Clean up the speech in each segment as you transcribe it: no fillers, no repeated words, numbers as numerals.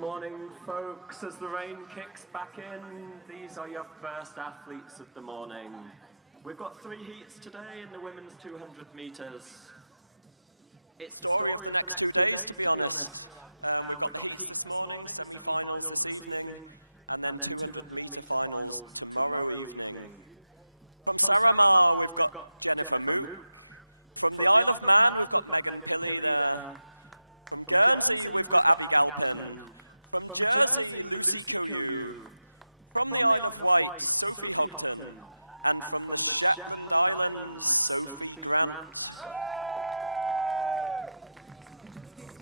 morning, folks. As the rain kicks back in, these are your first athletes of the morning. We've got 3 heats today in the women's 200 meters. It's story of the next 2 days, to be honest. We've got the heats this morning, semi-finals this evening, and then 200-meter finals tomorrow evening. From Saramar, we've got Jennifer Mook. From the Isle of Man, we've got Megan Pilley there. From Guernsey, we've got Abby Galpin. From Jersey, Lucy Koyu. From the Isle of Wight, Sophie Hogton. And from the Shetland Islands, Sophie Grant.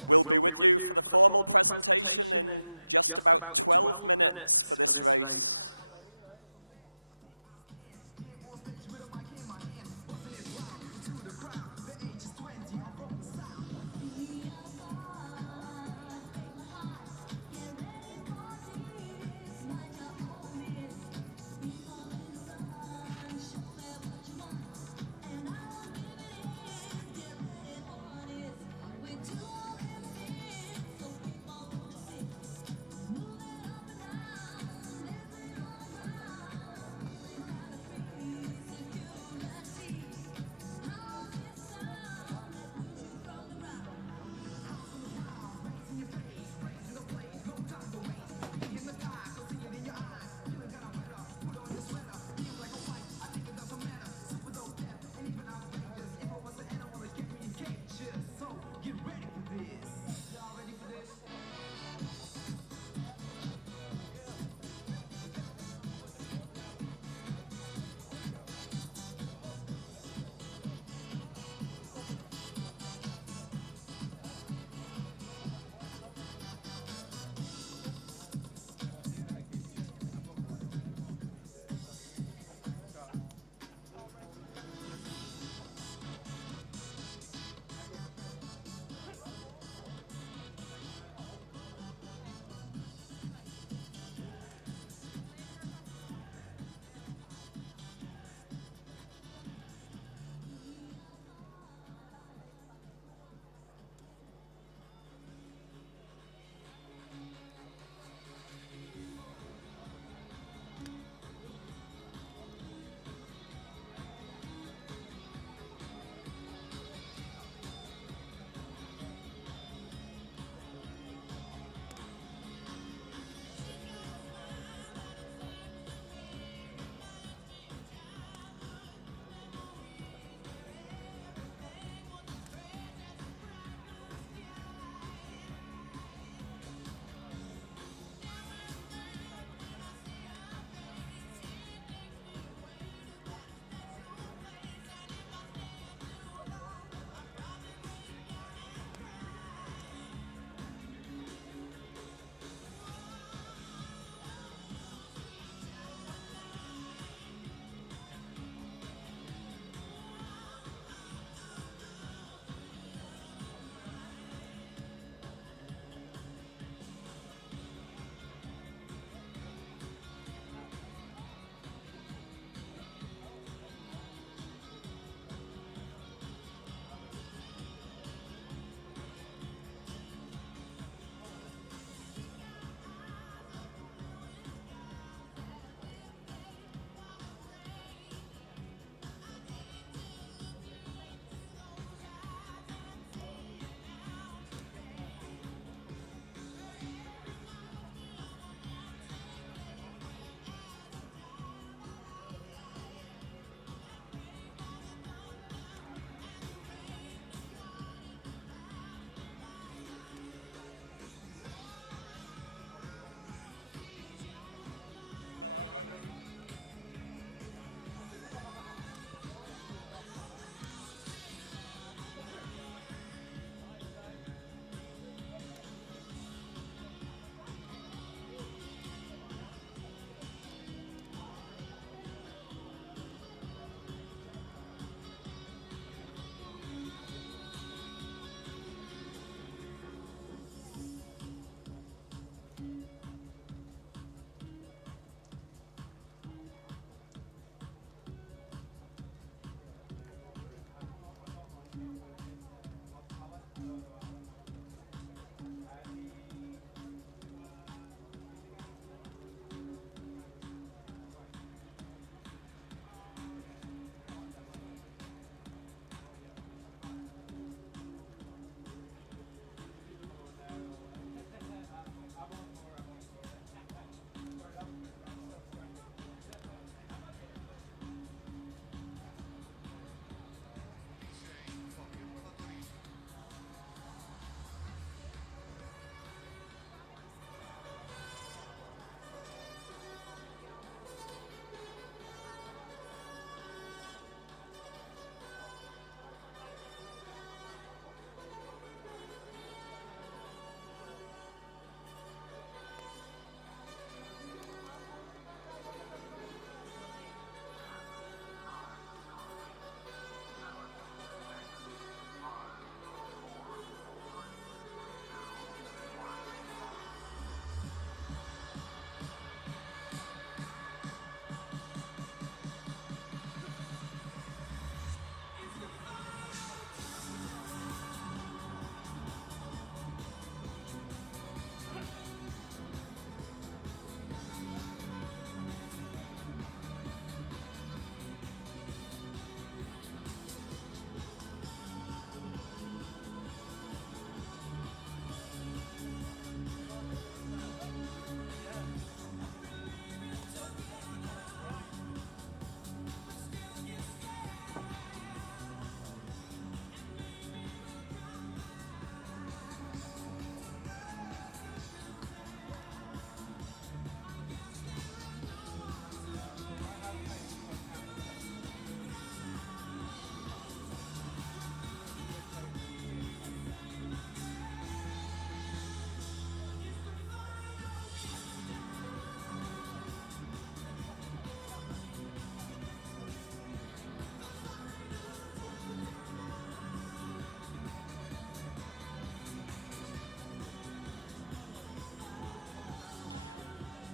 We'll be with you for the formal presentation in just about 12 minutes for this race. Well, I know.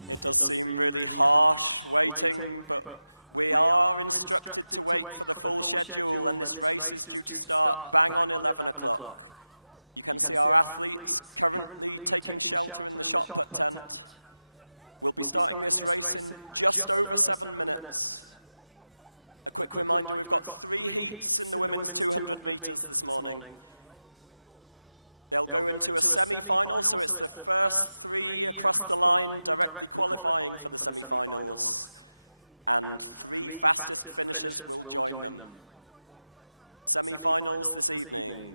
It does seem really harsh waiting, but we are instructed to wait for the full schedule, and this race is due to start bang on 11 o'clock. You can see our athletes currently taking shelter in the shot put tent. We'll be starting this race in just over 7 minutes. A quick reminder, we've got 3 heats in the women's 200 meters this morning. They'll go into a semi-final, so it's the first 3 across the line directly qualifying for the semi-finals. And 3 fastest finishers will join them. Semi-finals this evening.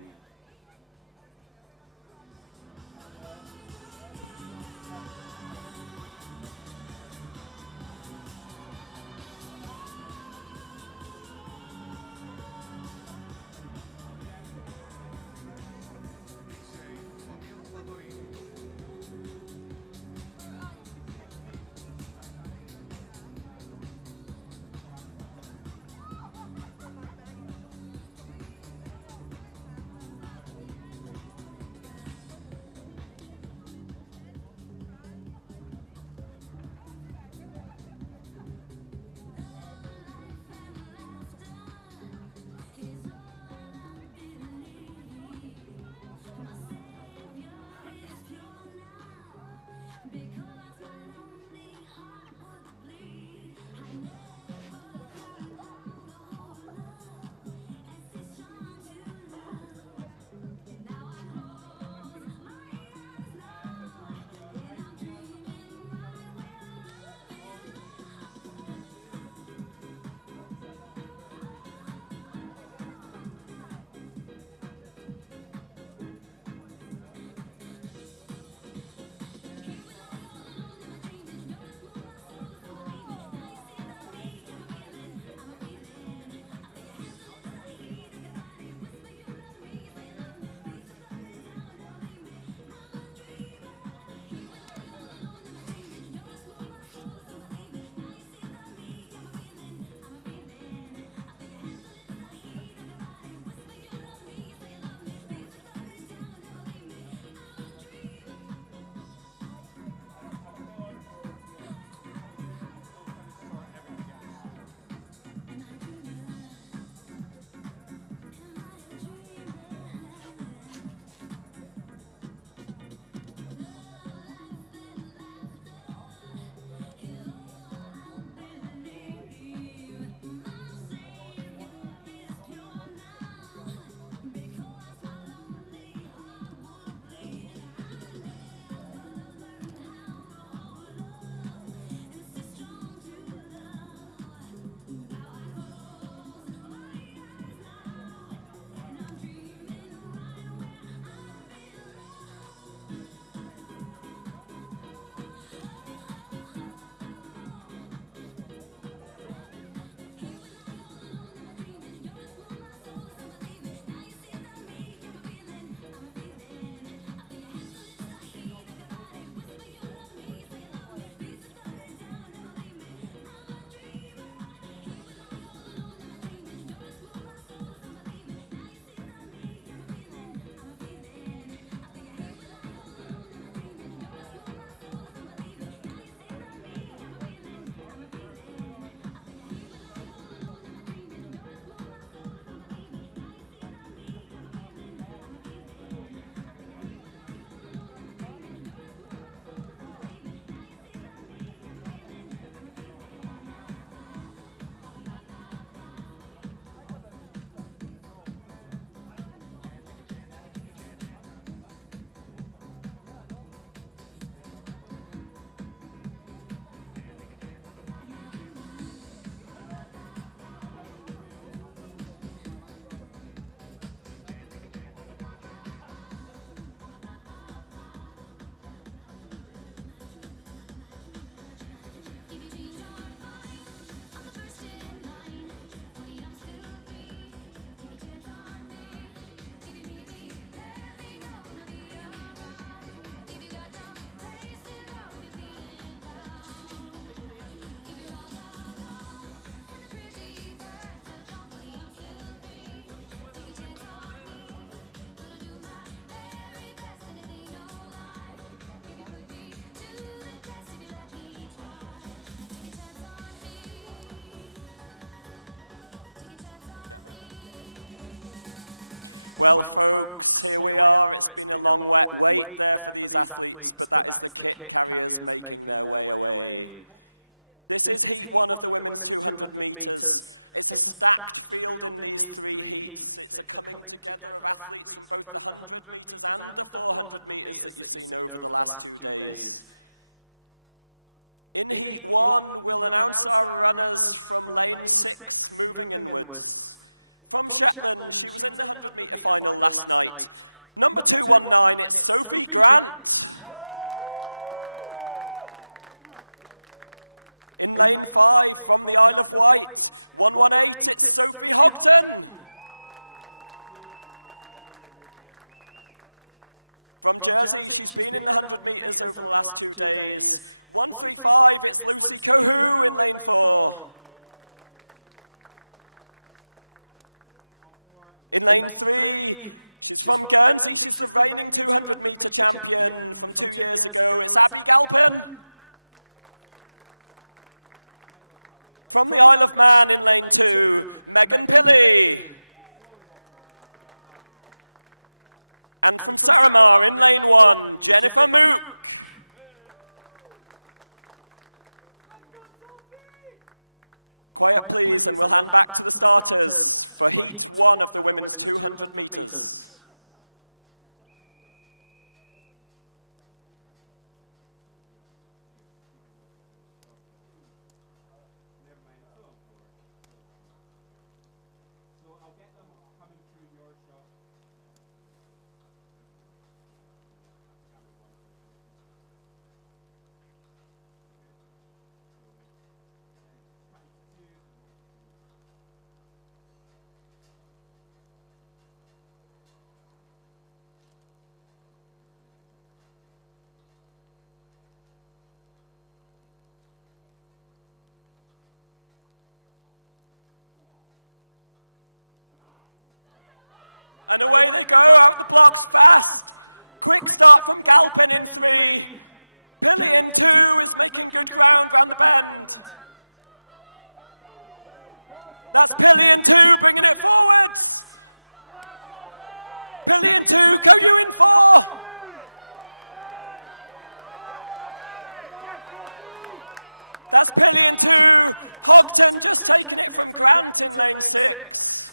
Well, folks, here we are. It's been a long, wet wait there for these athletes, but that is the kit carriers making their way away. This is heat 1 of the women's 200 meters. It's a stacked field in these 3 heats. It's a coming together of athletes from both the 100 meters and the 400 meters that you've seen over the last 2 days. In heat 1, we'll announce our runners from lane 6 moving inwards. From Shetland, she was in the 100-meter final last night. Number 219, it's Sophie Grant. In lane 5, from the Isle of Wight, 118, it's Sophie Hogton. From Jersey, she's been in the 100 meters over the last 2 days. 135, it's Lucy Cohu in lane 4. In lane 3, she's from Guernsey. She's the reigning 200-meter champion from 2 years ago. It's Abby Galpin. From the Isle of Man in lane 2, Megan Pilley. And from Saramar in lane 1, Jennifer Mook. Quiet, please, and we'll hand back to the starters for heat 1 of the women's 200 meters. And away they go, out the blocks fast. Quick start from Galpin in 3. Pilley in 2 is making good ground round the bend. That's Pilley in 2, bringing it forwards. Pilley in 2, Coyu in 4. That's Pilley in 2. Hogton just taking it from Grant in lane 6.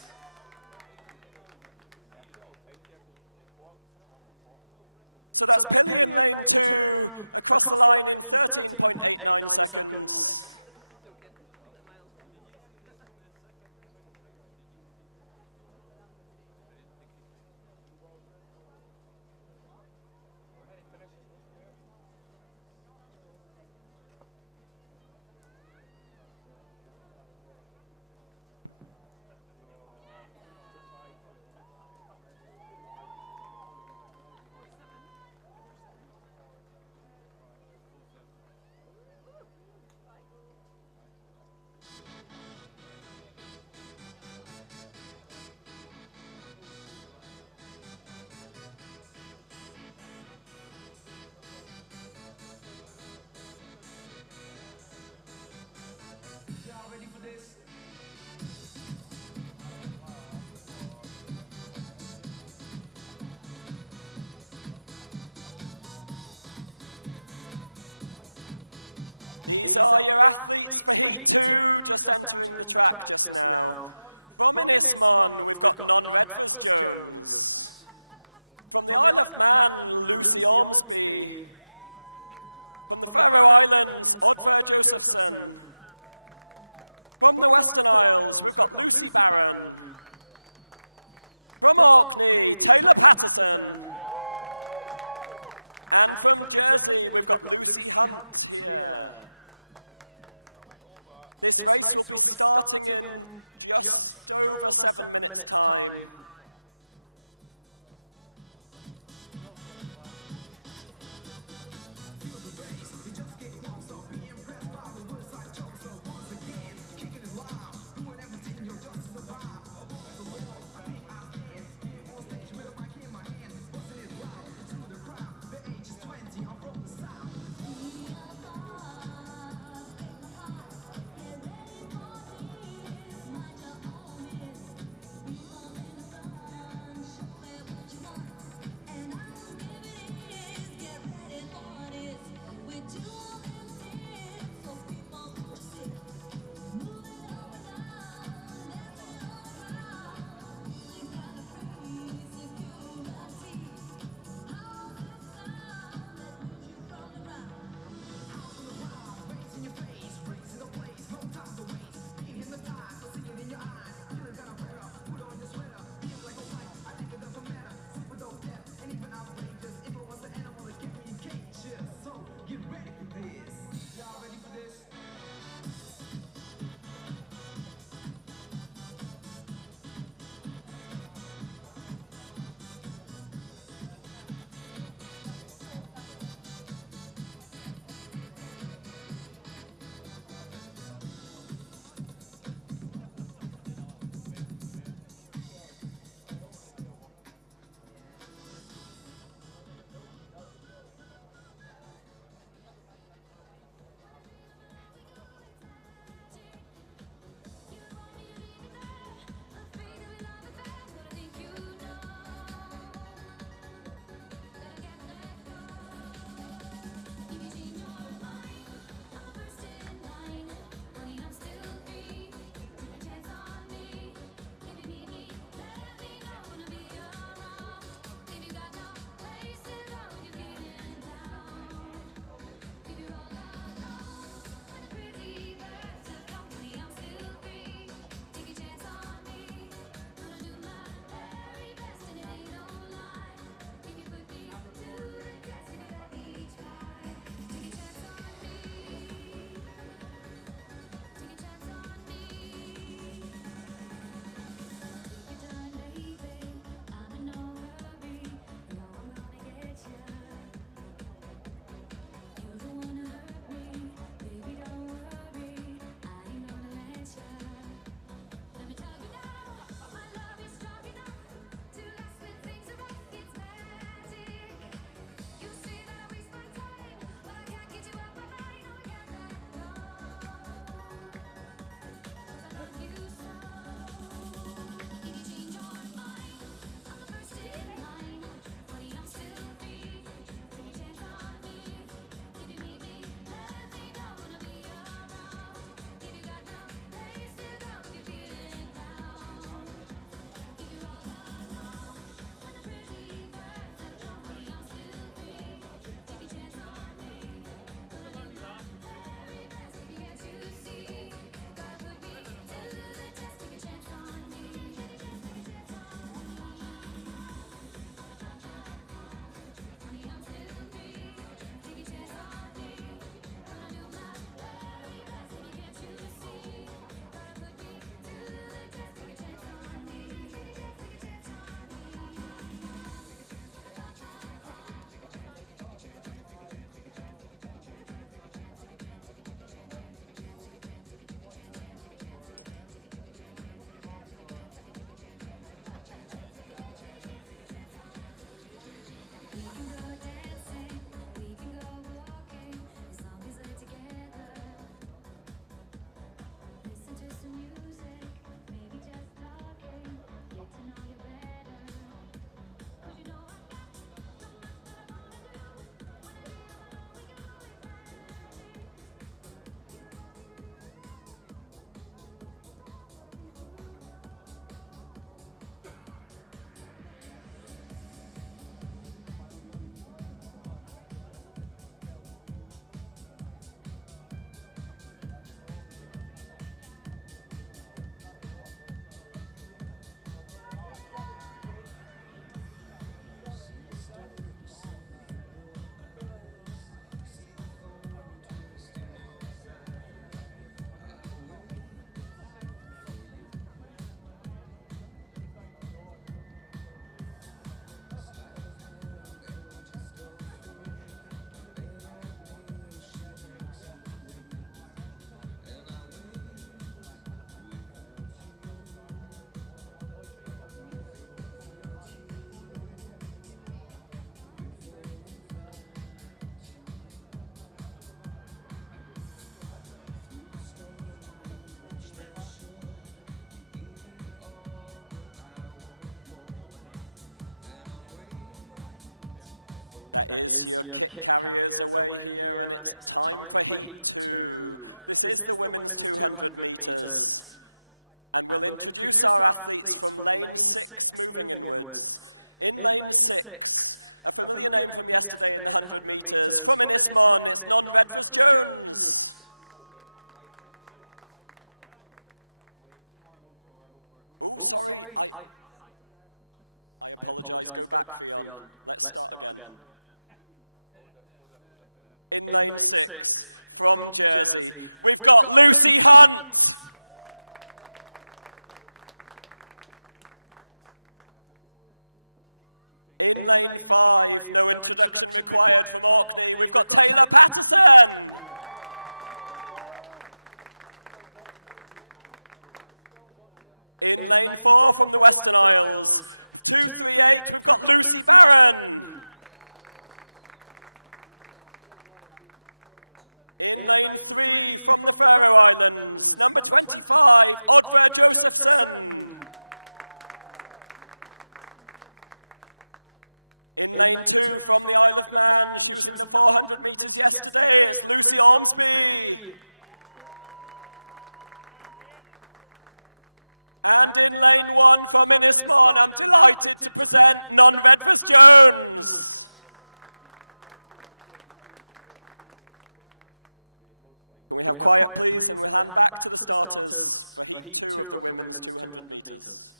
So that's Pilley in lane 2, across the line in 13.89 seconds. These are your athletes for Heat 2, just entering the track just now. From Inismon, we've got Non Redvers Jones. From the Isle of Man, Lucy Ormsby. From the Faroe Islands, Oddvar Josephson. From the Western Isles, we've got Lucy Barron. From Orkney, Taylor Patterson. And from Jersey, we've got Lucy Hunt here. This race will be starting in just over 7 minutes' time. That is your kit carriers away here, and it's time for Heat 2. This is the women's 200 meters. And we'll introduce our athletes from lane 6 moving inwards. In lane 6, a familiar name from yesterday in the 100 meters. From Inismon, it's Non Redvers Jones. Oh, sorry, I apologize. Go back, Fionn. Let's start again. In lane 6, from Jersey, we've got Lucy Hunt. In lane 5, no introduction required from Orkney, we've got Taylor Patterson. In lane 4 from the Western Isles, 238, we've got Lucy Barron. In lane 3 from the Faroe Islands, number 25, Oddvar Josephson. In lane 2 from the Isle of Man, she was in the 400 meters yesterday, it's Lucy Ormsby. And in lane 1 from Inismon, I'm delighted to present Non Redvers Jones. Can we have quiet, please, and we'll hand back to the starters for Heat 2 of the women's 200 meters.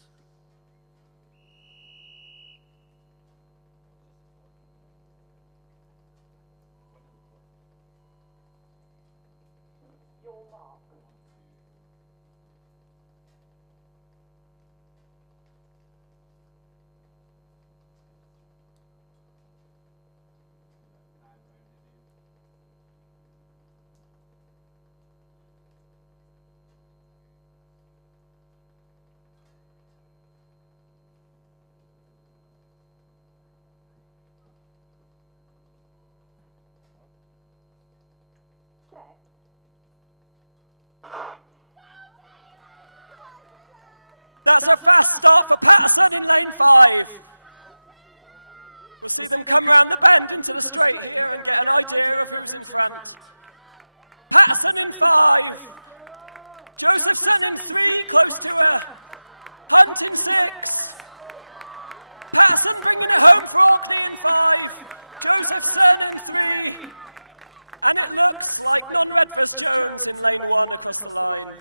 That's a fast start for Patterson in lane 5. We'll see them come round the bend into the straight here and get an idea of who's in front. Patterson in 5. Josephson in 3, close to her. Hunt in 6. Patterson bringing it home for Orkney in 5. Josephson in 3. And it looks like Non Redvers Jones in lane 1 across the line.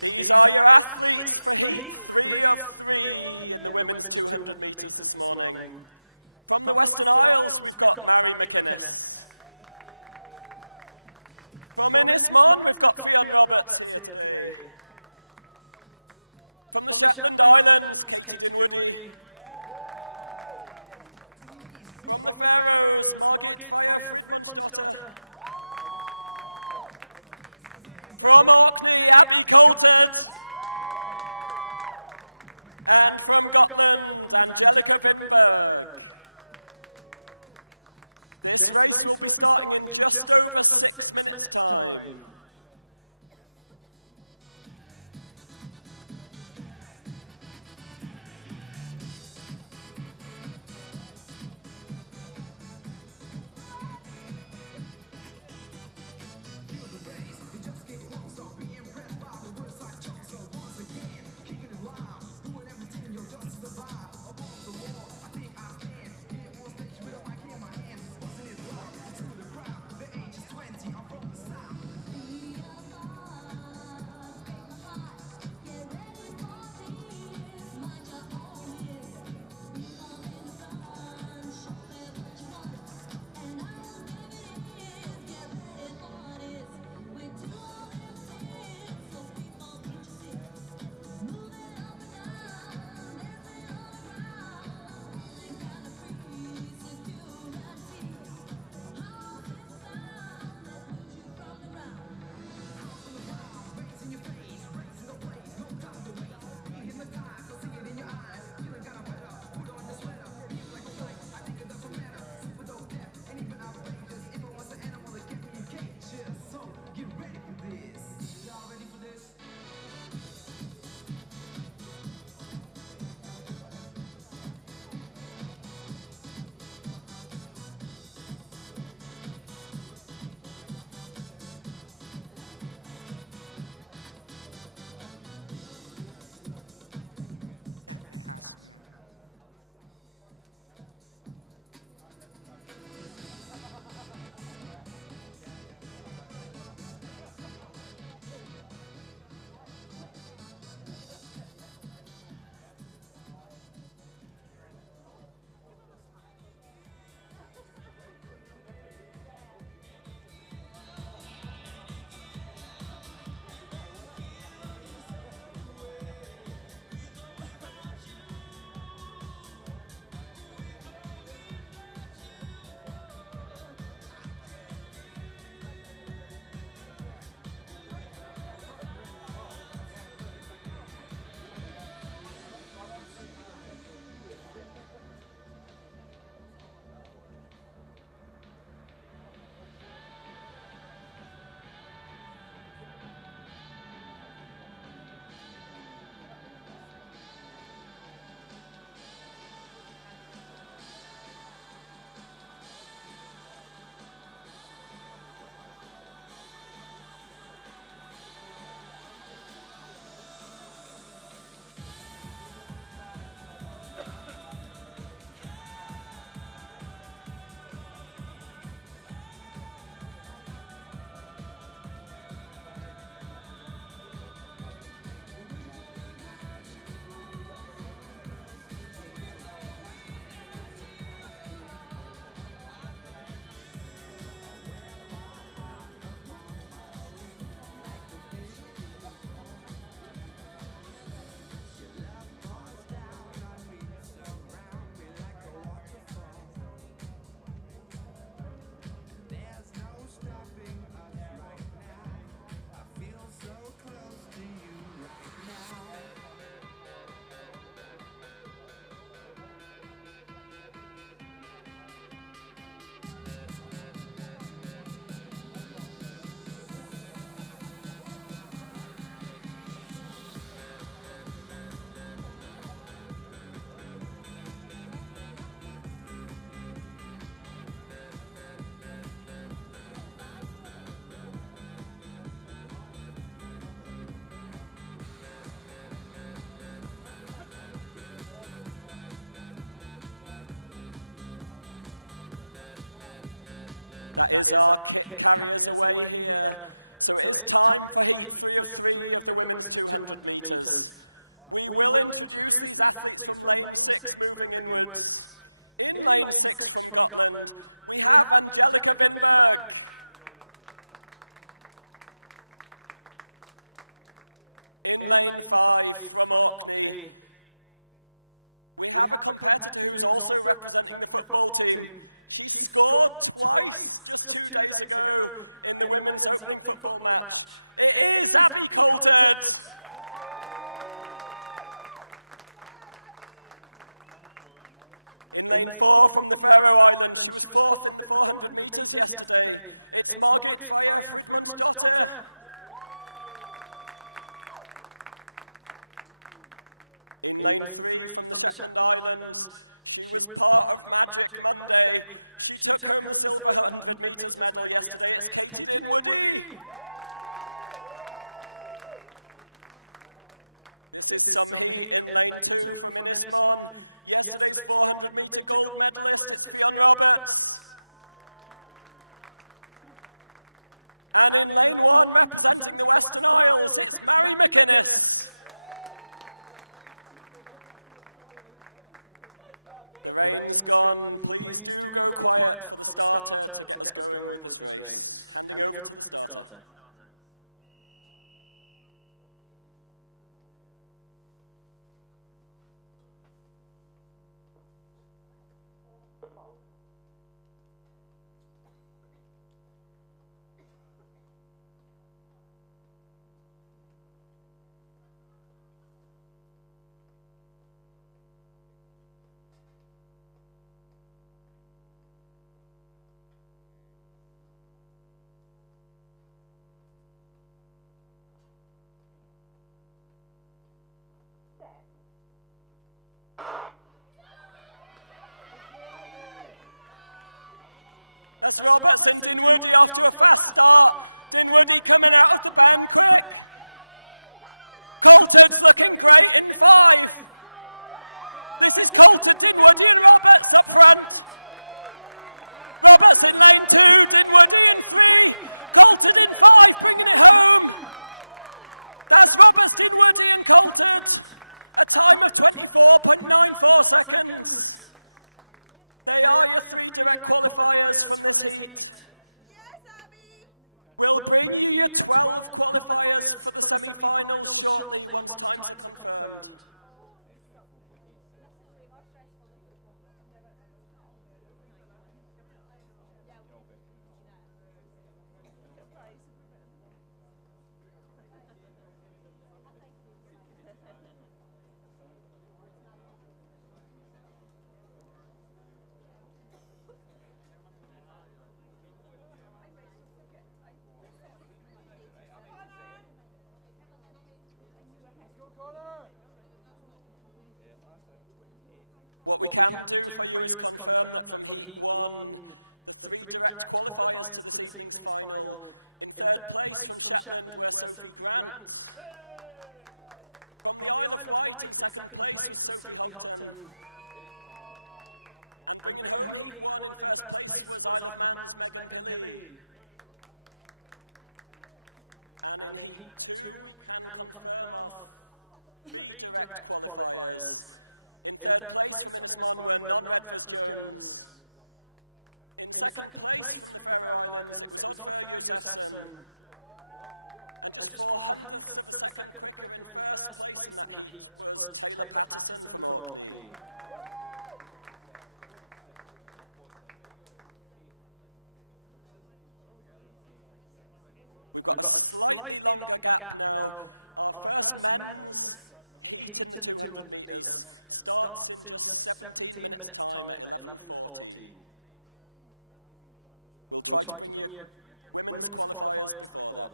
These are your athletes for heat 3 of 3 in the women's 200 meters this morning. From the Western Isles, we've got Mary McInnes. From Innismon, we've got Fionn Roberts here today. From the Shetland Islands, Katie Dinwoody. From the Faroes, Margit Fire Fridmundsdottir. From Orkney, Abby Coulthard. And from Gotland, Angelica Winberg. This race will be starting in just over 6 minutes' time. That is our kit carriers away here So it is time for heat 3 of 3 of the women's 200 meters. We will introduce these athletes from lane 6 moving inwards. In lane 6 from Gotland, we have Angelika Winberg. In lane 5 from Orkney, we have a competitor who's also representing the football team. She scored twice just 2 days ago in the women's opening football match. It is Abby Coulthard. In lane 4 from the Faroe Islands, she was 4th in the 400 meters yesterday. It's Margit Freya Fridmundsdottir. In lane 3 from the Shetland Islands, she was part of Magic Monday. She took home the silver 100 meters medal yesterday. It's Katie Dinwoody. This is some heat in lane 2 from Innismon. Yesterday's 400 meter gold medalist, it's Fionn Roberts. And in lane 1, representing the Western Isles, it's Mary McInnes. The rain's gone. Please do go quiet for the starter to get us going with this race. Handing over to the starter. That's Roberts and Dinwoody off to a fast start. Dinwoody coming out of the bend quick. Coulthard's looking great in 5. This is Coulthard, Dinwoody and Roberts up front. Roberts in lane 2, Dinwoody in 3. Coulthard in 5, bringing it home. That's Roberts, Dinwoody and Coulthard. A time of 24.94 seconds. They are your 3 direct qualifiers from this heat. We'll bring you your 12 qualifiers for the semi-finals shortly once times are confirmed. What we can do for you is confirm that from Heat 1, the 3 direct qualifiers to this evening's final. In 3rd place from Shetland were Sophie Grant. From the Isle of Wight in 2nd place was Sophie Hogton. And bringing home Heat 1 in 1st place was Isle of Man's Megan Pilley. And in Heat 2, we can confirm our 3 direct qualifiers. In 3rd place from Innismon were Non Redfers Jones. In 2nd place from the Faroe Islands, it was Oddfer Josefsson. And just 0.04 of a second quicker in 1st place in that heat was Taylor Patterson from Orkney. We've got a slightly longer gap now. Our first men's heat in the 200 meters starts in just 17 minutes time at 11:40. We'll try to bring you women's qualifiers before that.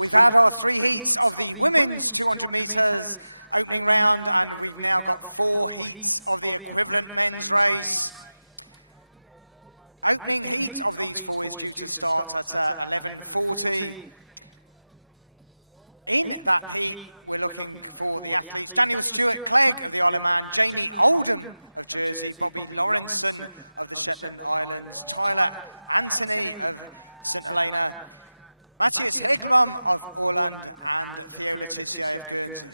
We've had our 3 heats of the women's 200 metres opening round, and we've now got 4 heats of the equivalent men's race. Opening heat of these 4 is due to start at 11:40. In that heat, we're looking for the athletes Daniel Stewart Clegg of the Isle of Man, Jamie Oldham of Jersey, Bobby Lawrenson of the Shetland Islands, Tyler Anthony of St Helena, Matthias Heglum of Åland, and Theo Letitia of Guernsey.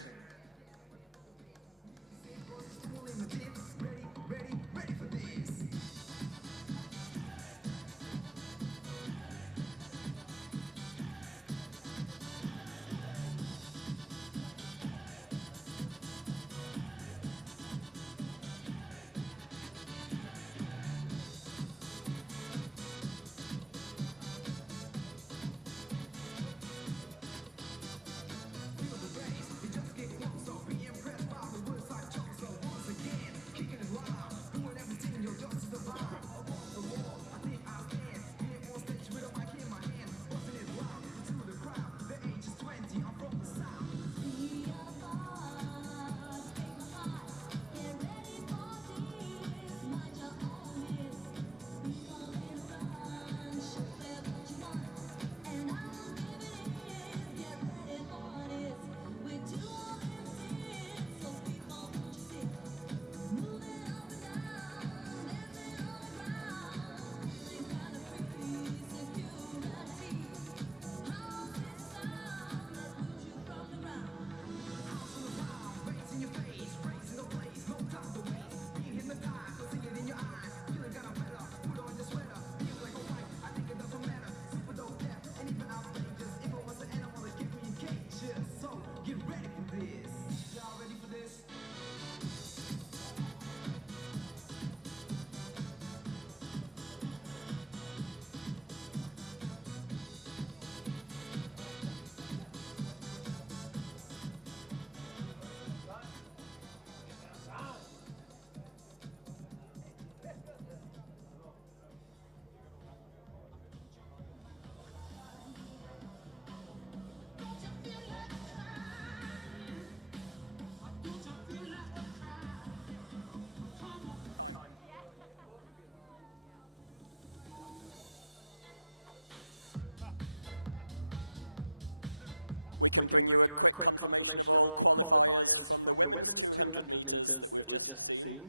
We can bring you a quick confirmation of all qualifiers from the women's 200 metres that we've just seen.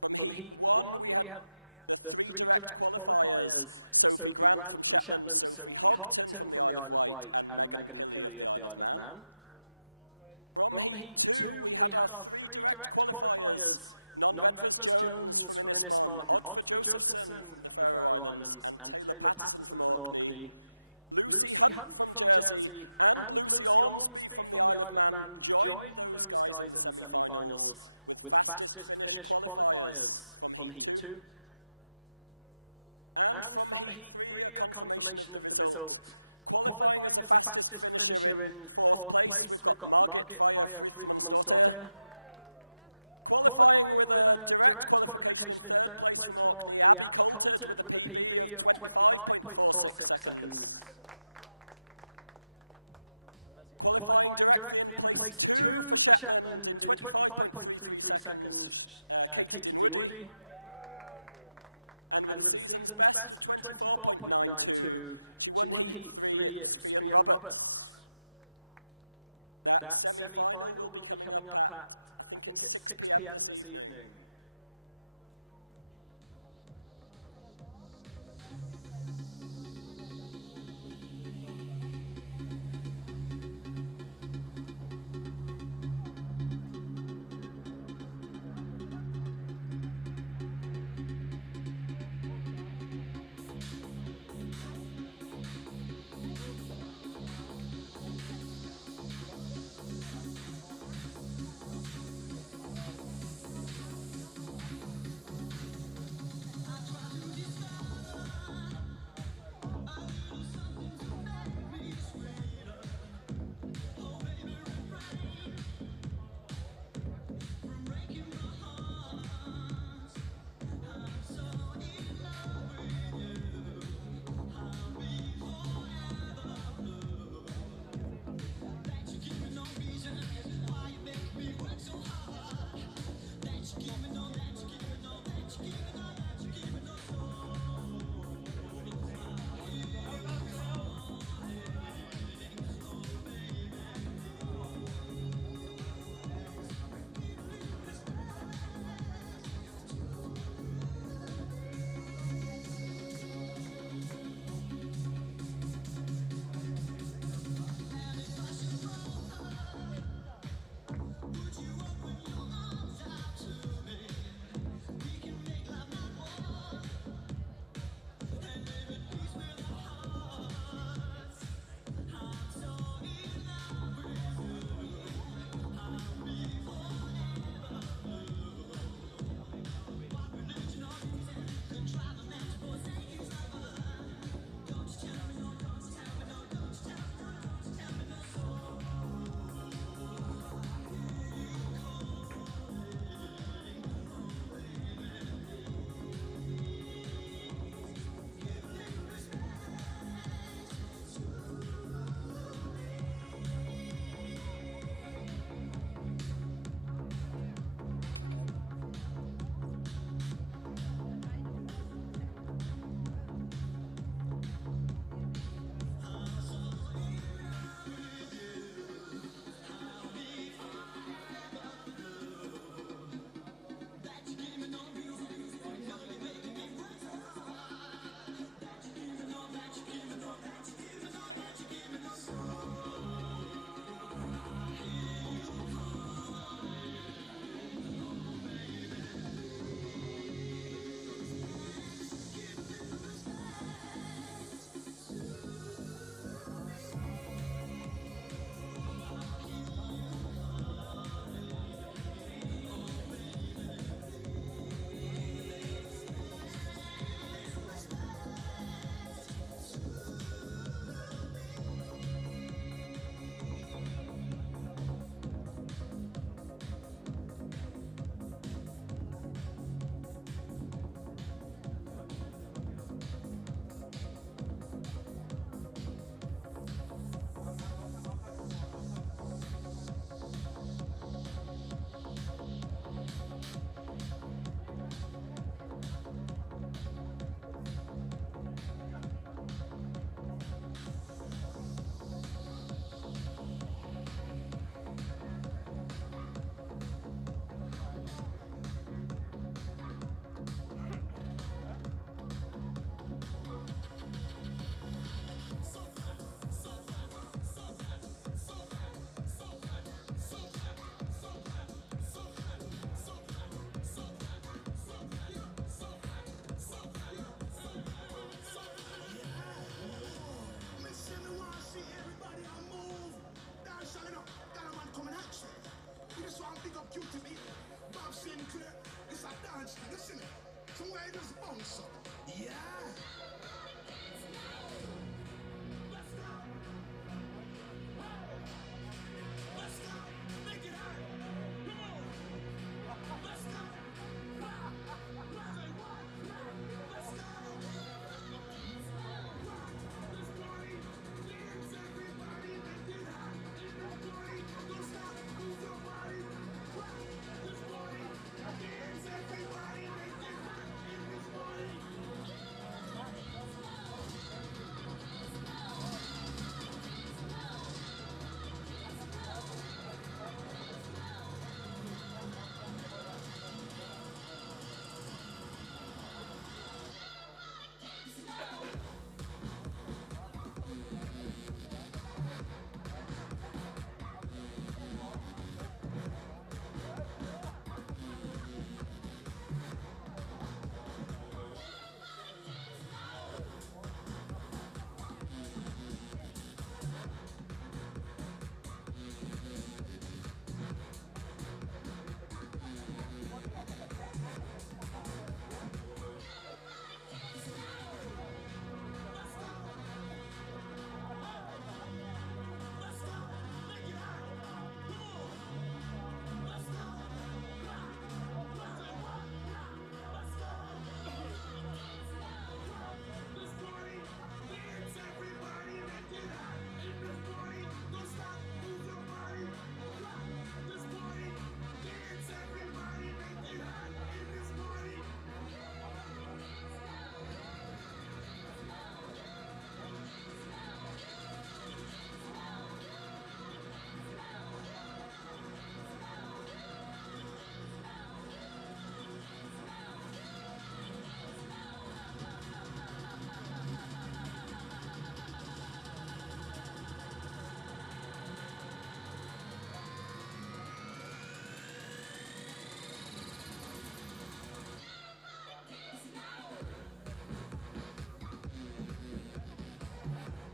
From Heat 1, we had the 3 direct qualifiers, Sophie Grant from Shetland, Sophie Hogton from the Isle of Wight, and Megan Pilley of the Isle of Man. From Heat 2, we had our 3 direct qualifiers, Non Redvers Jones from Innismon, Odfer Josephson from the Faroe Islands, and Taylor Patterson from Orkney. Lucy Hunt from Jersey and Lucy Ormsby from the Isle of Man joined those guys in the semi-finals with fastest finish qualifiers from Heat 2. And from Heat 3, a confirmation of the result. Qualifying as a fastest finisher in 4th place, we've got Margit via Frithmannsdottir. Qualifying with a direct qualification in 3rd place from Orkney, Abby Coulthard with a PB of 25.46 seconds. Qualifying directly in place 2 for Shetland in 25.33 seconds, Katie Dinwoody. And with a season's best of 24.92, she won Heat 3, it was Fionn Roberts. That semi-final will be coming up at, I think it's 6 p.m. this evening.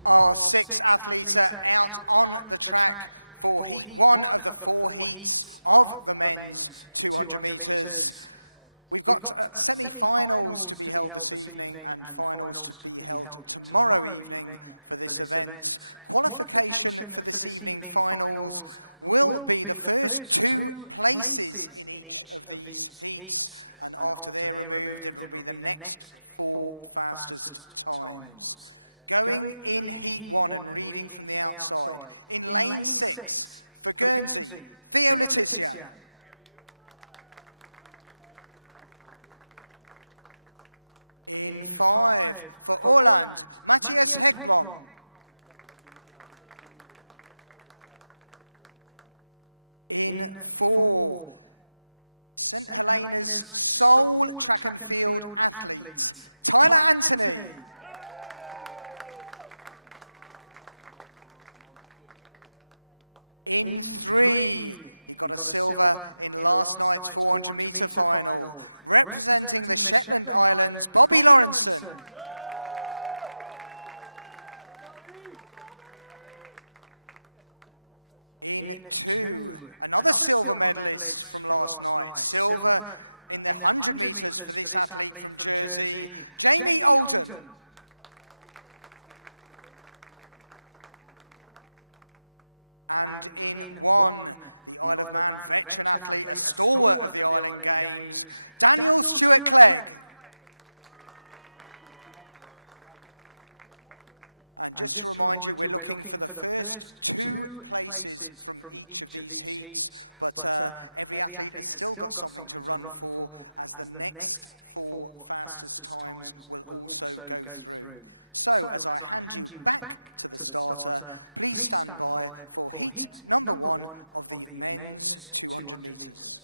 Our 6 athletes are out on the track for heat 1 of the 4 heats of the men's 200 metres. We've got semi-finals to be held this evening and finals to be held tomorrow evening for this event. Qualification for this evening finals will be the first 2 places in each of these heats, and after they're removed, it will be the next 4 fastest times. Going in heat 1 and reading from the outside, in lane 6 for Guernsey, Theo Letitia. In 5 for Åland, Matthias Häggblom. In 4, St Helena's sole track and field athlete, Tyler Anthony. In 3, he got a silver in last night's 400-metre final, representing the Shetland Islands, Bobby Lawrenson. In 2, another silver medalist from last night, silver in the 100 metres for this athlete from Jersey, Jamie Oldham. And in 1, the Isle of Man veteran athlete, a stalwart of the Island Games, Daniel Stewart Clegg. And just to remind you, we're looking for the first 2 places from each of these heats, but every athlete has still got something to run for, as the next 4 fastest times will also go through. So, as I hand you back to the starter, please stand by for heat number 1 of the men's 200 metres.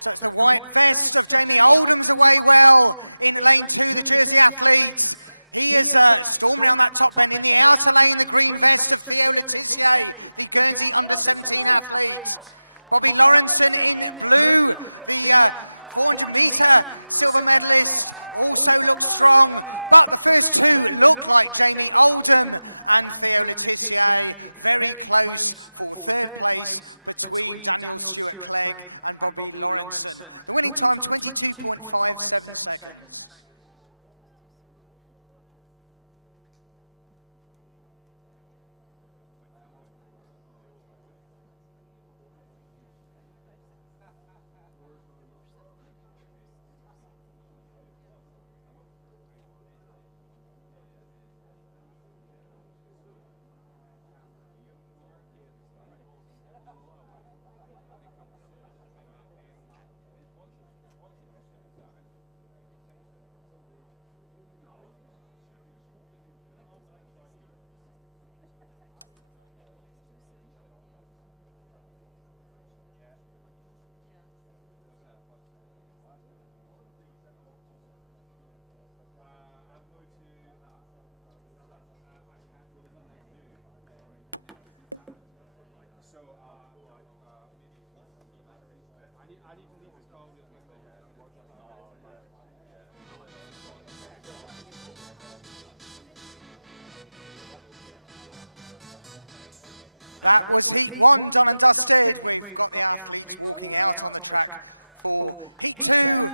So it's the white vest of Jamie Oldham's away well in lane 2, the Jersey athlete. He has stormed around that top bend. In the outer lane, the green vest of Theo Letitia, the Guernsey under-17 athlete. Bobby Lawrenson in blue, the 400-metre silver medalist, also looks strong, but the first 2 look like Jamie Oldham and Theo Letitia, very close for 3rd place between Daniel Stewart Clegg and Bobby Lawrenson. The winning time, 22.57 seconds. That was heat 1 done and dusted. We've got the athletes walking out on the track for heat 2,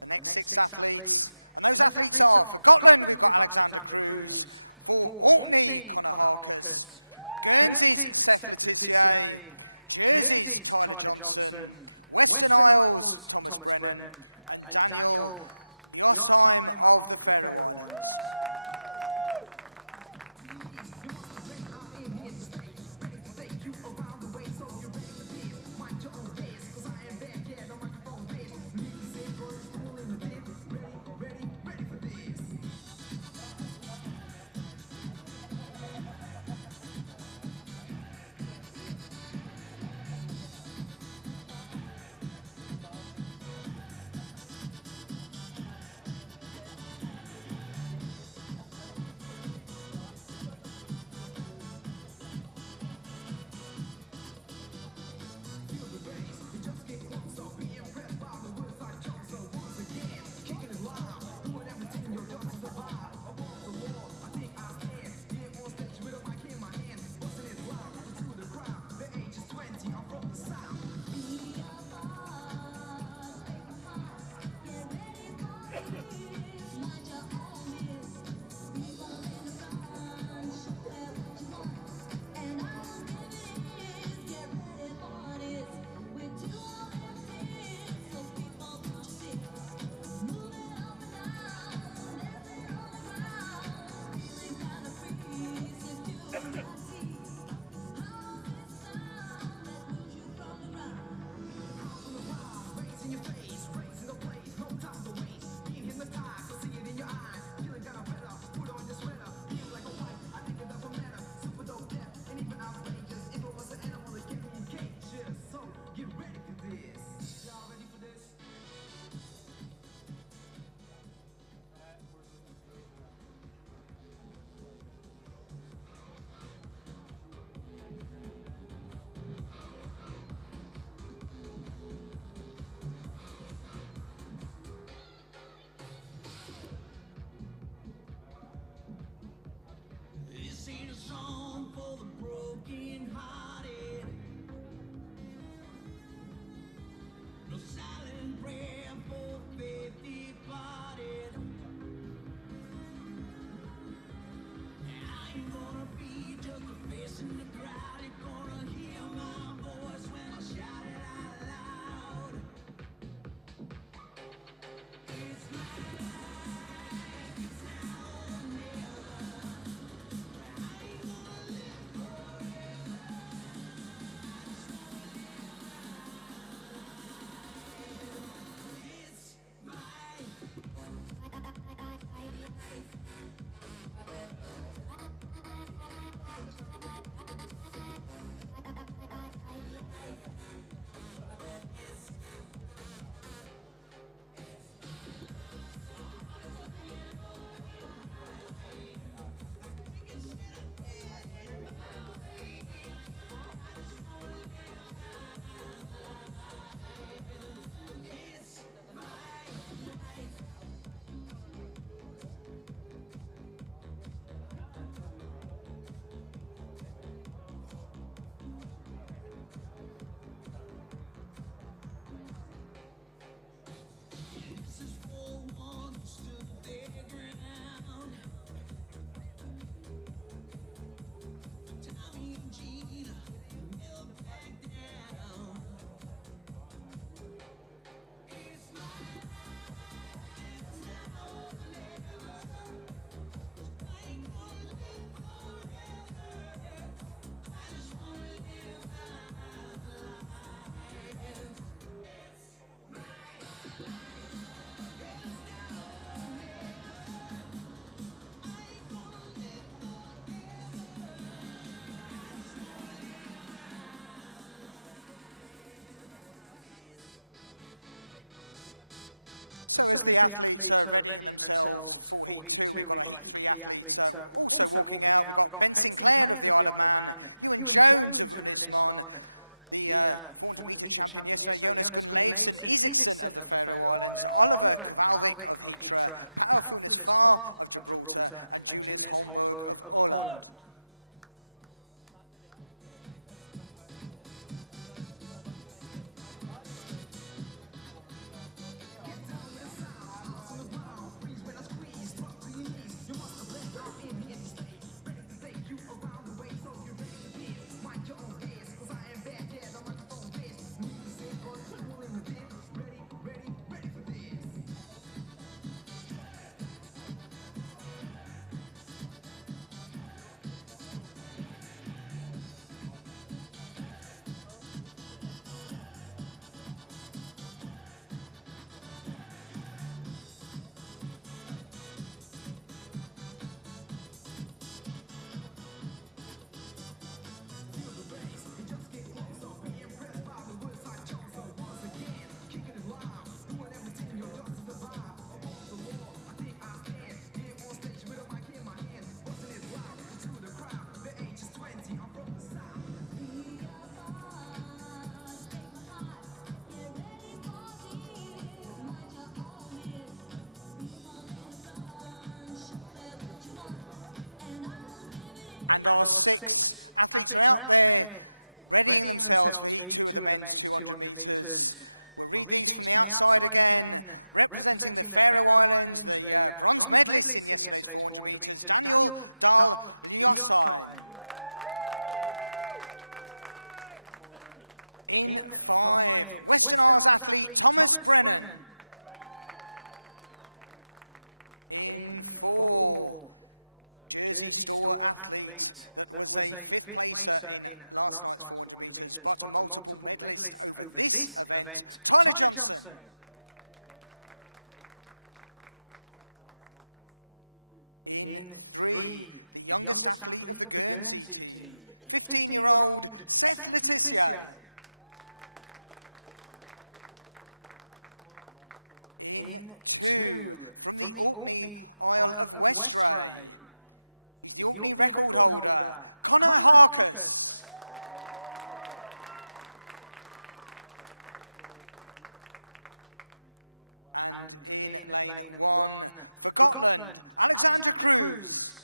the next 6 athletes. And those athletes are, for Gotland, we've got Alexander Cruz. For Orkney, Connor Harkus. Guernsey's Seth Letitia. Jersey's Tyler Johnson. Western Isles, Thomas Brennan. And Daniel Josheim of the Faroe Islands. So as the athletes are readying themselves for Heat 2, we've got our Heat 3 athletes also walking out. We've got Ben Sinclair of the Isle of Man, Ewan Jones of Unismon, the 400-metre champion yesterday, Jonas Gunnleifsen Isaacson of the Faroe Islands, Oliver Kvalvik of Hitra, Pao Funes Far of Gibraltar, and Julius Holmberg of Åland. And our 6 athletes are out there readying themselves for Heat 2 of the men's 200 metres. We'll read these from the outside again. Representing the Faroe Islands, the bronze medalists in yesterday's 400 metres, Daniel Dahl Ljósheim. In 5, Western Isles athlete Thomas Brennan. In 4, Jersey stalwart athlete that was a 5th placer in last night's 400 metres, but a multiple medalist over this event, Tyler Johnson. In 3, the youngest athlete of the Guernsey team, 15-year-old Seth Letitia. In 2, from the Orkney Isle of Westray, he's the Orkney record holder, Connor Harkus. And in lane 1, for Gotland, Alexandra Cruz.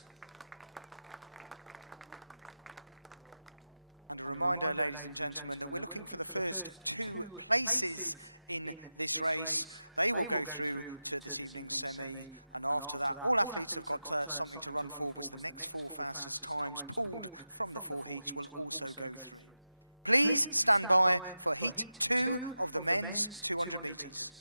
And a reminder, ladies and gentlemen, that we're looking for the first 2 places in this race. They will go through to this evening's semi, and after that, all athletes have got something to run for, because the next 4 fastest times pulled from the 4 heats will also go through. Please stand by for Heat 2 of the men's 200 metres.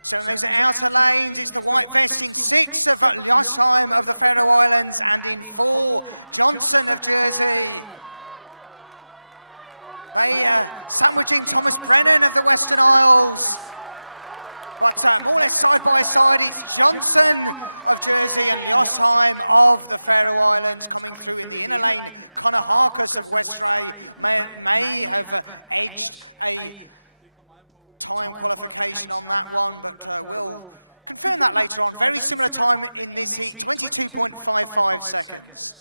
So in those outer lanes, it's the white vest in 6 of Ljósheim of the Faroe Islands, and in 4, Johnson of Jersey. They sandwiching Thomas Brennan of the Western Isles. But more or less side by side, it's Johnson of Jersey and Ljósheim of the Faroe Islands coming through in the inner lane. Connor Harkus of Westray may have edged a time qualification on that one, but we'll confirm that later on. Very similar time in this heat, 22.55 seconds.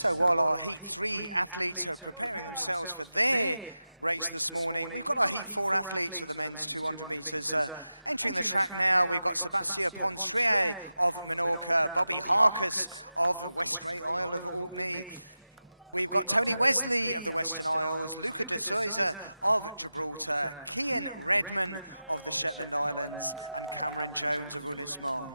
So while our Heat 3 athletes are preparing themselves for their race this morning, we've got our Heat 4 athletes for the men's 200 metres entering the track now. We've got Sebastien Ponstrier of Menorca, Bobby Harkus of the Westray Isle of Orkney. We've got Tony Wesley of the Western Isles, Luca de Souza of Gibraltar, Cian Redman of the Shetland Islands, and Cameron Jones of Unismon.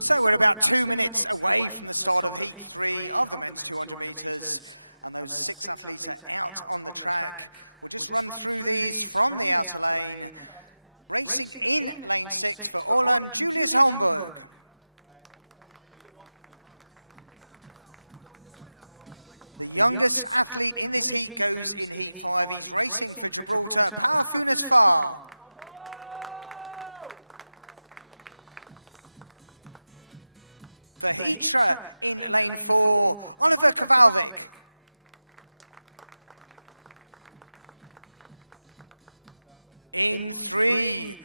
So we're about 2 minutes away from the start of Heat 3 of the men's 200 metres, and those 6 athletes are out on the track. We'll just run through these from the outer lane. Racing in lane 6 for Åland, Julius Holmberg. The youngest athlete in this heat goes in Heat 5. He's racing for Gibraltar, Powerfunas Far. For Heatra in lane 4, Oliver Kavalvik. In 3,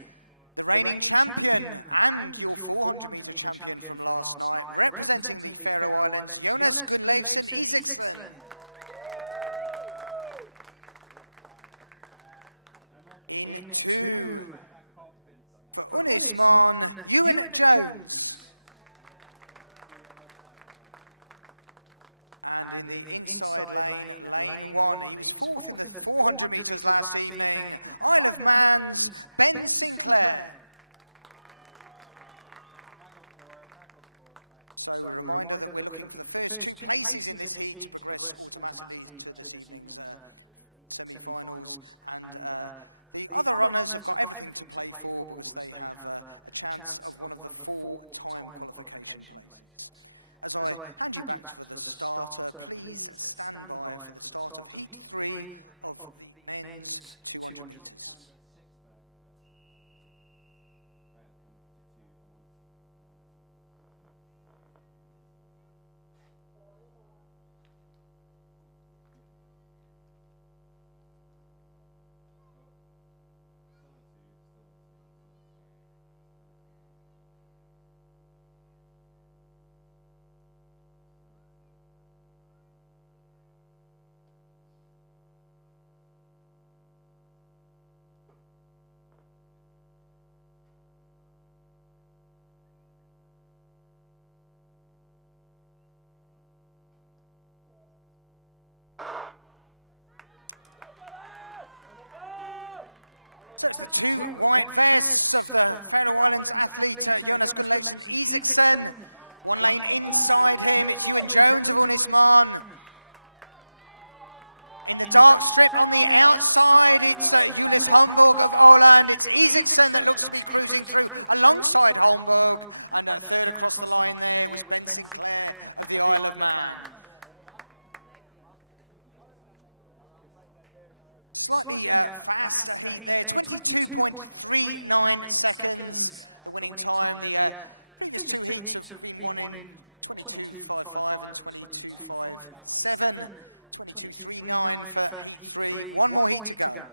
the reigning champion and your 400-metre champion from last night, representing the Faroe Islands, Jonas Gunnleifsson Isaksson. In 2, for Unismon, Ewan Jones. And in the inside lane, lane 1, he was 4th in the 400 metres last evening, Isle of Man's Ben Sinclair. So a reminder that we're looking for the first 2 places in this heat to progress automatically to this evening's semi-finals, and the other runners have got everything to play for because they have a chance of one of the 4 time qualification places. As I hand you back for the starter, please stand by for the start of Heat 3 of the men's 200 metres. So it's the 2 white vests of the Faroe Islands athlete, Jonas Gunnleifsson Isaksson. 1 lane inside him, it's Ewan Jones of Unismon. In the dark strip on the outside, it's Julius Holmberg of Åland. It's Isaksson that looks to be cruising through alongside Holmberg. And 3rd across the line there was Ben Sinclair of the Isle of Man. Slightly faster heat there, 22.39 seconds, the winning time. The previous 2 heats have been won in 22.55 and 22.57, 22.39 for Heat 3. 1 more heat to go.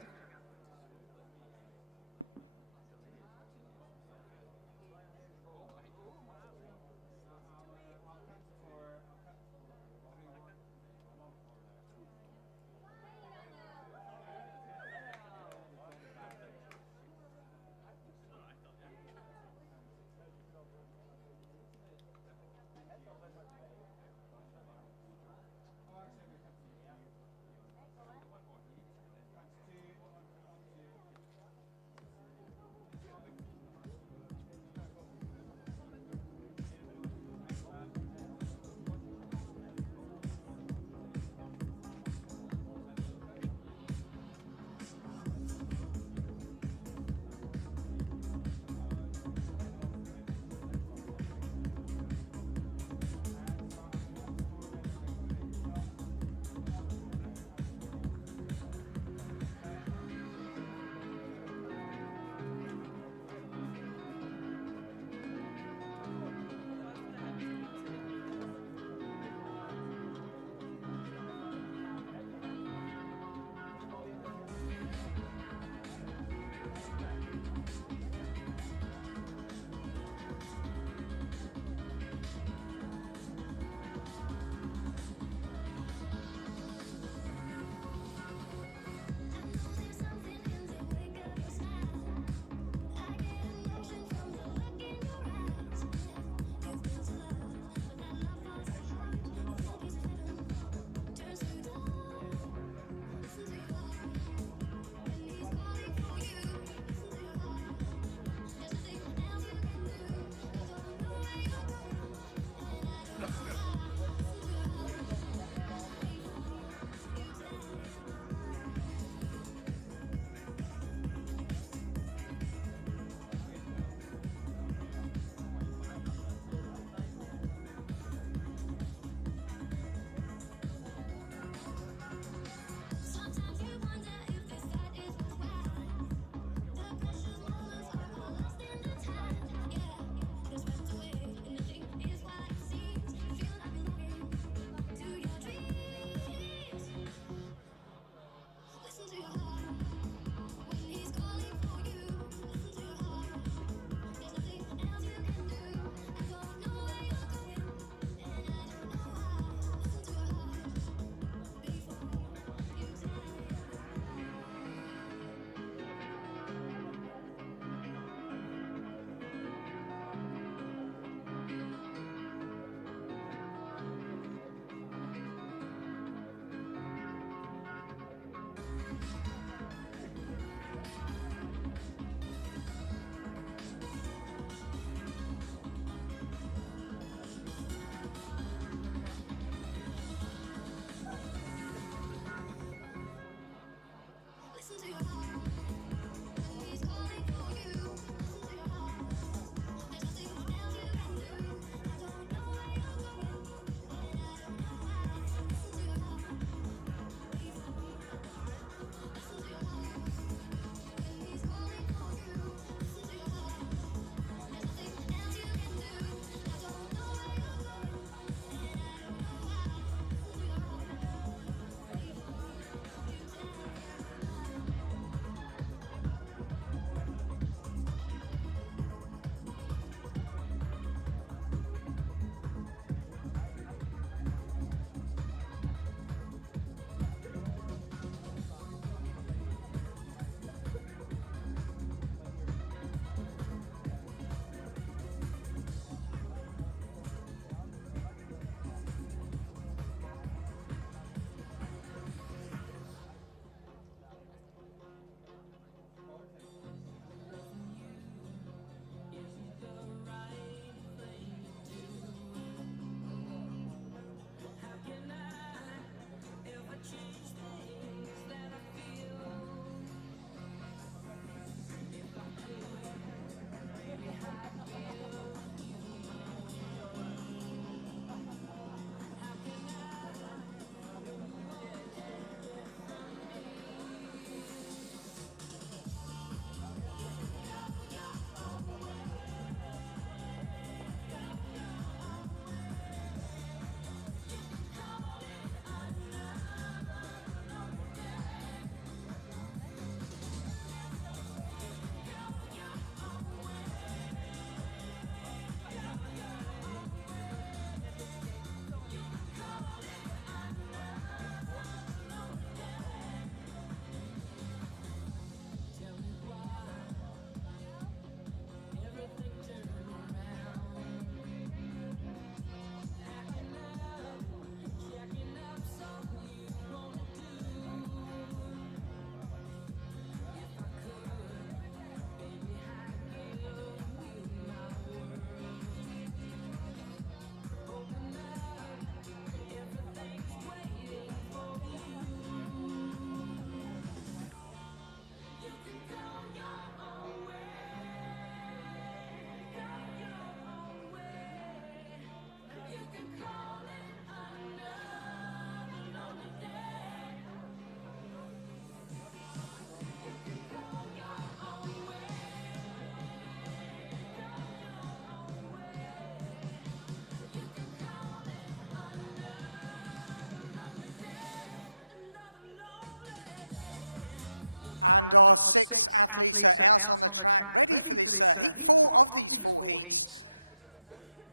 And our 6 athletes are out on the track, ready for this heat 4 of these 4 heats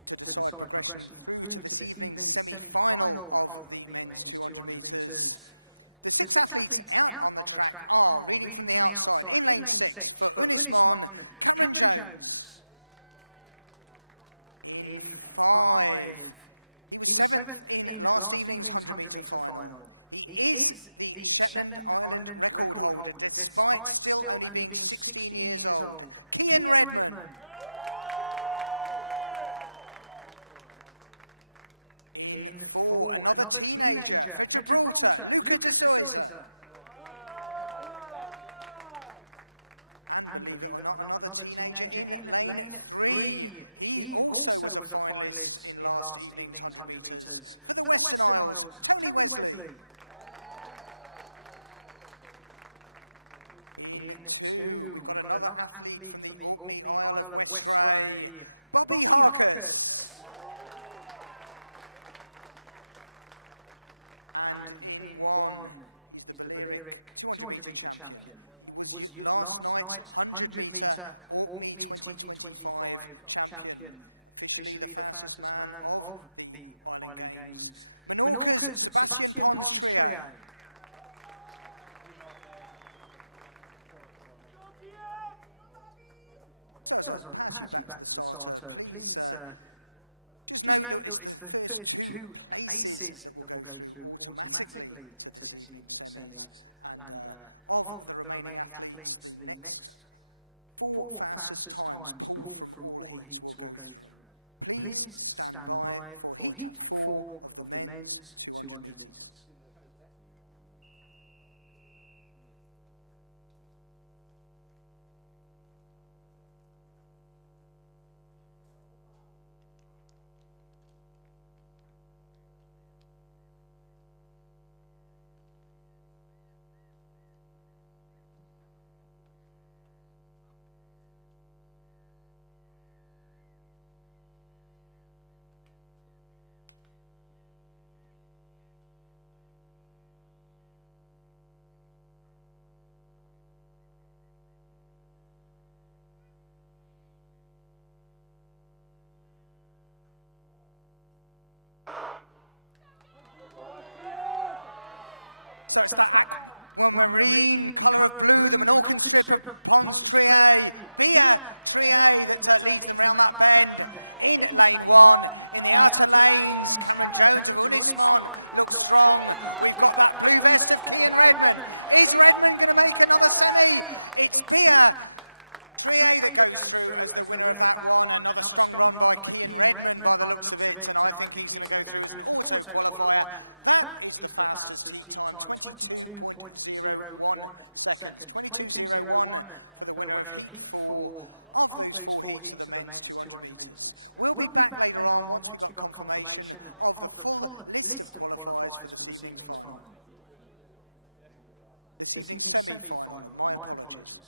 to decide progression through to this evening's semi-final of the men's 200 metres. The 6 athletes out on the track are, reading from the outside, in lane 6 for Unismon, Cameron Jones. In 5, he was 7th in last evening's 100-metre final. He is the Shetland Island record holder, despite still only being 16 years old. Kian Redman. In 4, another teenager for Gibraltar, Luca de Souza. And believe it or not, another teenager in lane 3. He also was a finalist in last evening's 100 metres for the Western Isles, Tony Wesley. In 2, we've got another athlete from the Orkney Isle of Westray, Bobby Harkus. And in 1, he's the Balearic 200-metre champion. He was last night's 100-metre Orkney 2025 champion, officially the fastest man of the Island Games. Menorca's Sebastian Pons Trio. So as I pass you back to the starter, please just note that it's the first 2 places that will go through automatically to this evening's semis, and of the remaining athletes, the next 4 fastest times pulled from all heats will go through. Please stand by for heat 4 of the men's 200 metres. So it's the aquamarine colour of blue, the Menorcan strip of Pons Trie, Bia Trie that leads them around that bend. In lane 1, in the outer lanes, Cameron Jones of Unismon looks strong. We've got that blue vest of Kian Redman. Is Redman going to make another semi? It's Bia Trie that goes through as the winner of that one. Another strong run by Kian Redman by the looks of it, and I think he's going to go through as an auto qualifier. That is the fastest heat time, 22.01 seconds. 22.01 for the winner of heat 4 of those 4 heats of the men's 200 metres. We'll be back later on once we got confirmation of the full list of qualifiers for this evening's final. This evening's semi-final, and my apologies.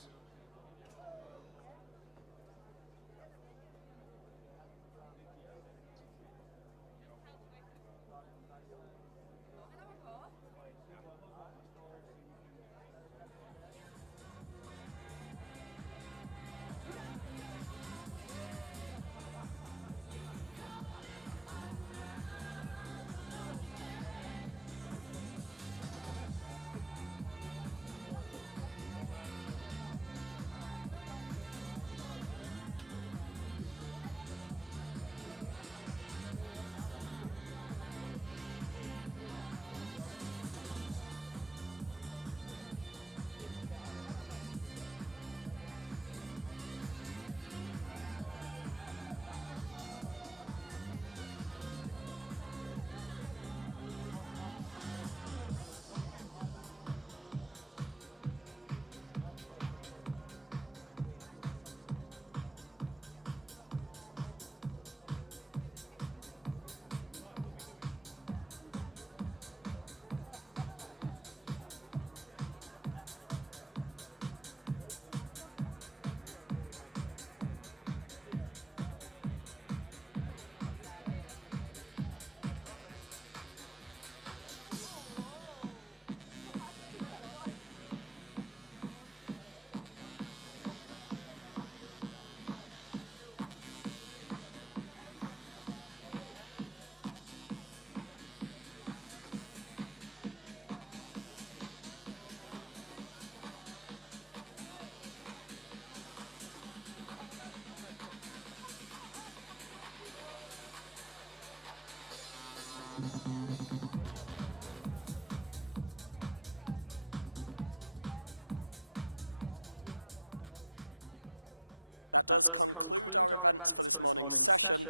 That does conclude our events for this morning's session.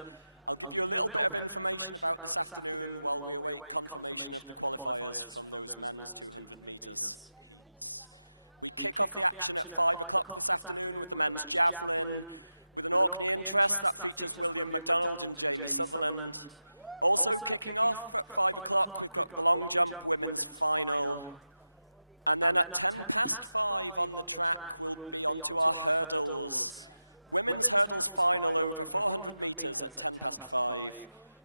I'll give you a little bit of information about this afternoon while we await confirmation of the qualifiers from those men's 200 meters heats. We kick off the action at 5 o'clock this afternoon with the men's javelin. With an Orkney interest, that features William MacDonald and Jamie Sutherland. Also kicking off at 5 o'clock, we've got the long jump women's final. And then at 5:10 on the track, we'll be onto our hurdles. Women's hurdles final over 400 meters at 5:10.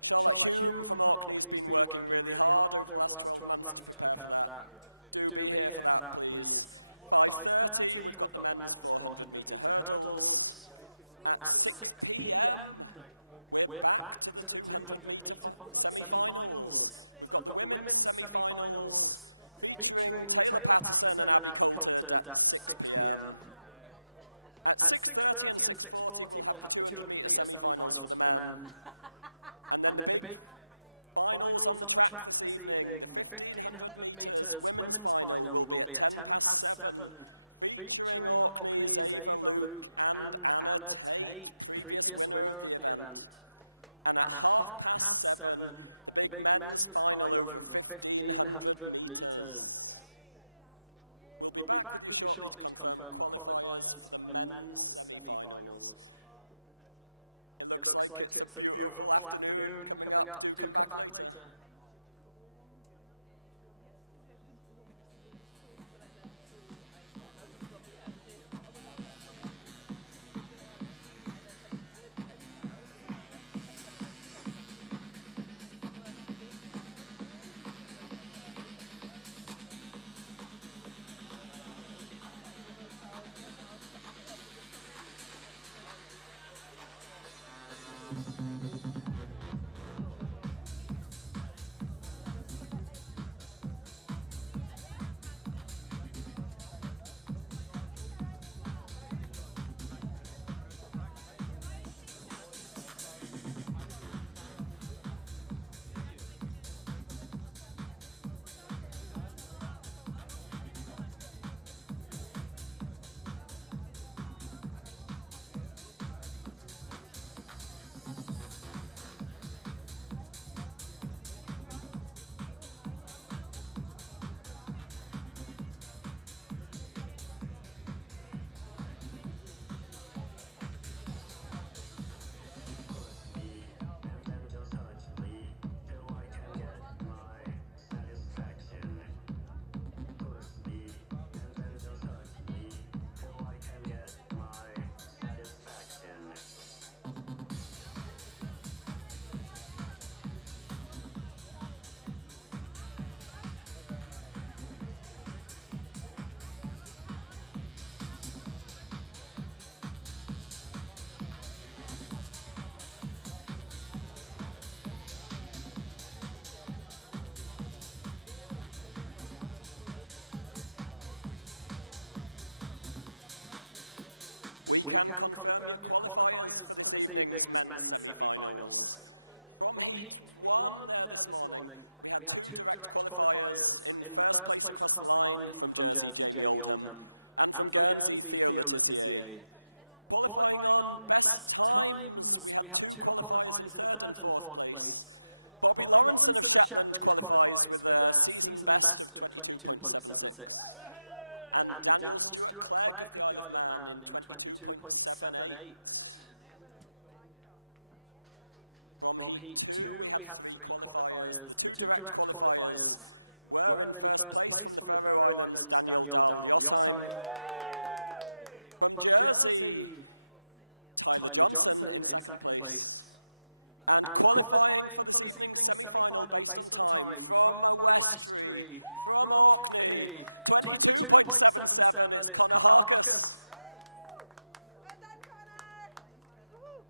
Charlotte Hume from Orkney's been working really hard over the last 12 months to prepare for that. Do be here for that, please. 5:30, we've got the men's 400 meter hurdles. At 6 p.m., we're back to the 200 meter semi-finals. We've got the women's semi-finals featuring Taylor Patterson and Abby Coulthard at 6 p.m. At 6:30 and 6:40, we'll have the 200 meter semi-finals for the men. And then the big finals on the track this evening, the 1500 meters women's final will be at 7:10, featuring Orkney's Ava Luke and Anna Tate, previous winner of the event. And at 7:30, the big men's final over 1500 meters. We'll be back with you shortly to confirm qualifiers for the men's semi-finals. It looks like it's a beautiful afternoon coming up. Do come back later. We can confirm your qualifiers for this evening's men's semi-finals. From Heat 1 there this morning, we had 2 direct qualifiers. In first place across the line from Jersey, Jamie Oldham, and from Guernsey, Theo Letizier. Qualifying on best times, we had 2 qualifiers in 3rd and 4th place. Bobby Lawrenson of Shetland qualifies with a season best of 22.76. And Daniel Stewart Clegg of the Isle of Man in 22.78. From Heat 2, we had 3 qualifiers. The 2 direct qualifiers were in first place from the Faroe Islands, Daniel Dahl Josheim. From Jersey, Tyler Johnson in 2nd place. And qualifying for this evening's semi-final based on time from Westry, from Orkney, 22.77, it's Connor Harkus.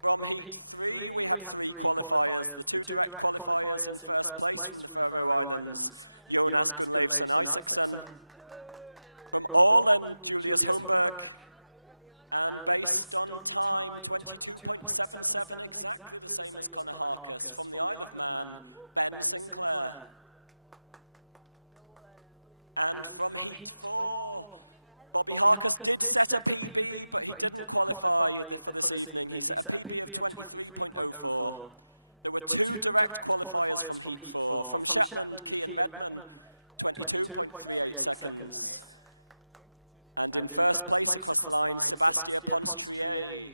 From Heat 3, we had 3 qualifiers. The 2 direct qualifiers in first place from the Faroe Islands, Jonas Gunnleifsson Isaacson. From Åland, Julius Holmberg. And based on time, 22.77, exactly the same as Connor Harkus. From the Isle of Man, Ben Sinclair. And from Heat 4, Bobby Harkus did set a PB, but he didn't qualify for this evening. He set a PB of 23.04. There were 2 direct qualifiers from Heat 4. From Shetland, Cian Redman, 22.38 seconds. And in first place across the line, Sebastien Ponstrier.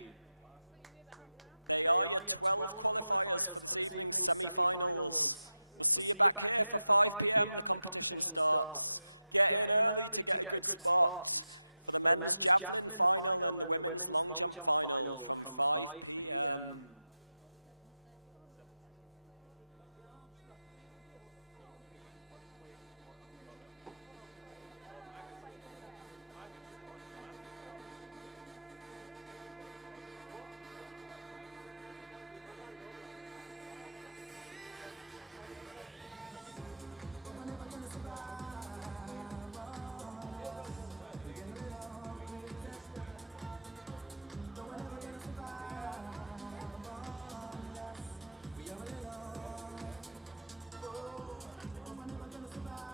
They are your 12 qualifiers for this evening's semi-finals. We'll see you back here for 5 p.m. The competition starts. Get in early to get a good spot for the men's javelin final and the women's long jump final from 5 p.m.